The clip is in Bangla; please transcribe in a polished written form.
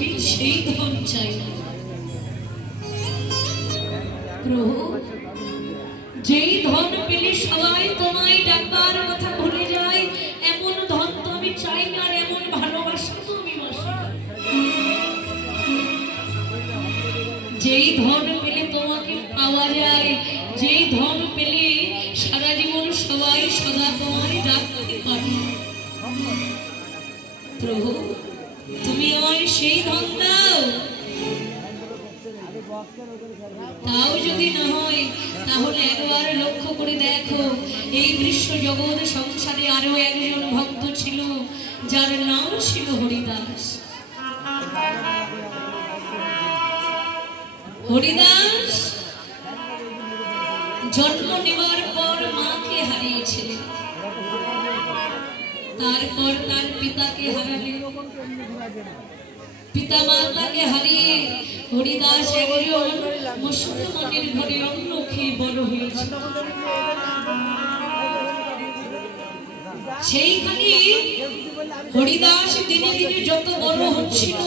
আমি সেই ধন চাই না প্রভু। যেই ধন পেলে সবাই তোমায় ডাকবার কথা ভুলে যায়, এমন ধন তো আমি চাই না, আর এমন ভালোবাসা তো আমি বাসি না। যেই ধন পেলে তোমাকে পাওয়া যায়, যেই ধন পেলে সারা জীবন সবাই সদা তোমায় ডাকতে পারে, প্রভু তুমি আমায় সেই ধন দাও। তাও যদি না হয়, তাহলে একবার লক্ষ্য করে দেখো, এই বিশ্ব জগৎ সংসারে আরো একজন ভক্ত ছিল, যার নাম ছিল হরিদাস। হরিদাস জন্ম নেবার পর মাকে হারিয়েছিলেন, তারপর তার পিতাকে হারালেন, পিতা মাতাকে হারিয়ে হরিদাস একজন মুসলমানের ঘরে অন্ন খেয়ে বড় হয়েছে। সেইখানে হরিদাস দিনে দিনে যত বড় হচ্ছিল,